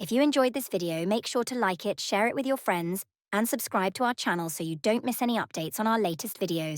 If you enjoyed this video, make sure to like it, share it with your friends, and subscribe to our channel so you don't miss any updates on our latest videos.